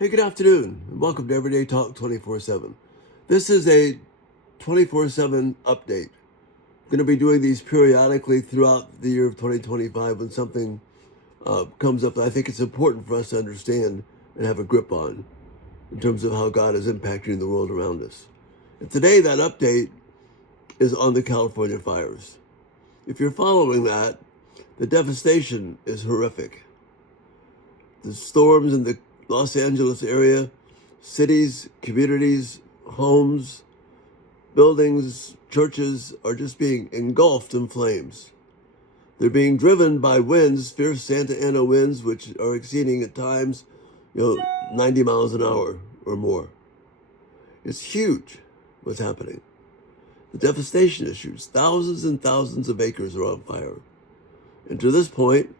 Hey, good afternoon, and welcome to Everyday Talk 24/7. This is a 24/7 update. I'm going to be doing these periodically throughout the year of 2025 when something comes up that I think it's important for us to understand and have a grip on in terms of how God is impacting the world around us. And today, that update is on the California fires. If you're following that, the devastation is horrific. The storms in the Los Angeles area, cities, communities, homes, buildings, churches are just being engulfed in flames. They're being driven by winds, fierce Santa Ana winds, which are exceeding at times, 90 miles an hour or more. It's huge what's happening. The devastation is huge. Thousands and thousands of acres are on fire. And to this point,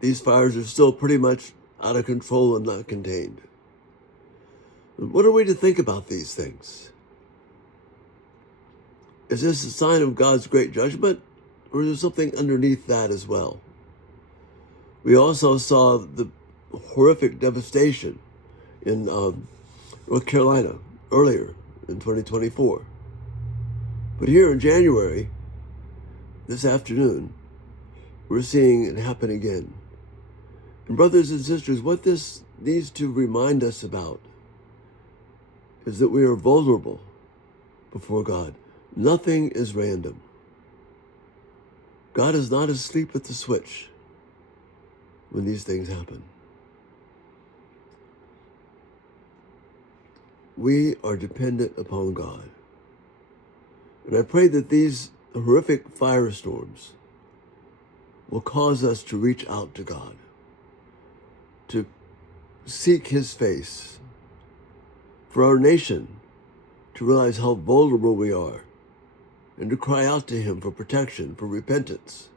these fires are still pretty much out of control and not contained. What are we to think about these things? Is this a sign of God's great judgment, or is there something underneath that as well? We also saw the horrific devastation in North Carolina earlier in 2024. But here in January, this afternoon, we're seeing it happen again. And brothers and sisters, what this needs to remind us about is that we are vulnerable before God. Nothing is random. God is not asleep at the switch when these things happen. We are dependent upon God. And I pray that these horrific firestorms will cause us to reach out to God, to seek His face, for our nation to realize how vulnerable we are, and to cry out to Him for protection, for repentance.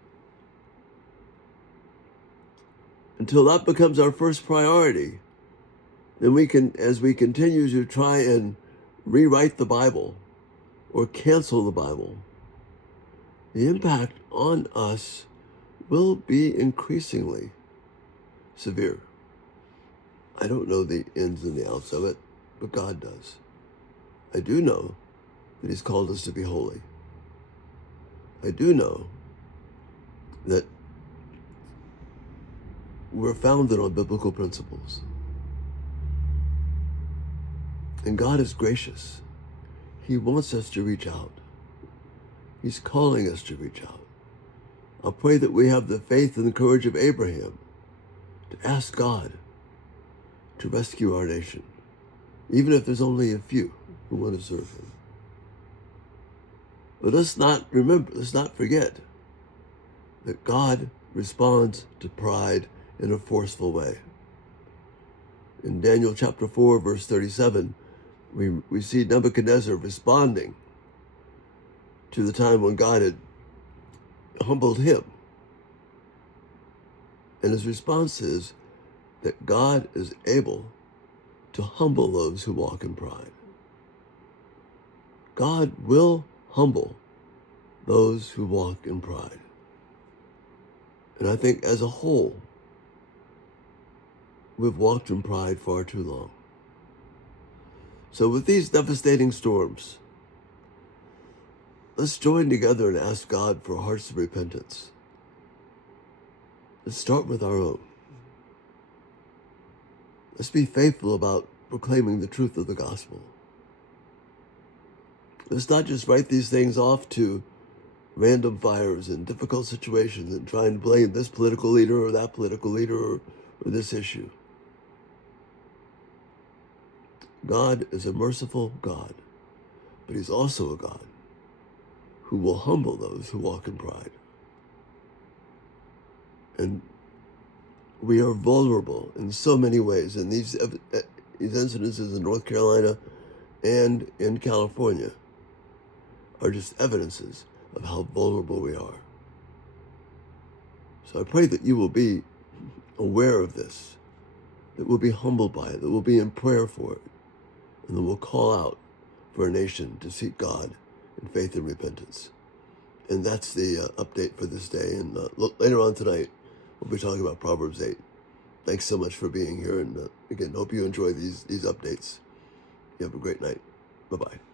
Until that becomes our first priority, then we can, as we continue to try and rewrite the Bible or cancel the Bible, the impact on us will be increasingly severe. I don't know the ins and the outs of it, but God does. I do know that He's called us to be holy. I do know that we're founded on biblical principles. And God is gracious. He wants us to reach out. He's calling us to reach out. I'll pray that we have the faith and the courage of Abraham to ask God to rescue our nation, even if there's only a few who want to serve Him. But let's not forget that God responds to pride in a forceful way. In Daniel chapter 4, verse 37, we see Nebuchadnezzar responding to the time when God had humbled him. And his response is that God is able to humble those who walk in pride. God will humble those who walk in pride. And I think as a whole, we've walked in pride far too long. So with these devastating storms, let's join together and ask God for hearts of repentance. Let's start with our own. Let's be faithful about proclaiming the truth of the gospel. Let's not just write these things off to random fires and difficult situations and try and blame this political leader or that political leader or this issue. God is a merciful God, but He's also a God who will humble those who walk in pride. And we are vulnerable in so many ways. And these incidences in North Carolina and in California are just evidences of how vulnerable we are. So I pray that you will be aware of this, that we'll be humbled by it, that we'll be in prayer for it, and that we'll call out for a nation to seek God in faith and repentance. And that's the update for this day. And later on tonight, we'll be talking about Proverbs 8. Thanks so much for being here. And again, hope you enjoy these updates. You have a great night. Bye-bye.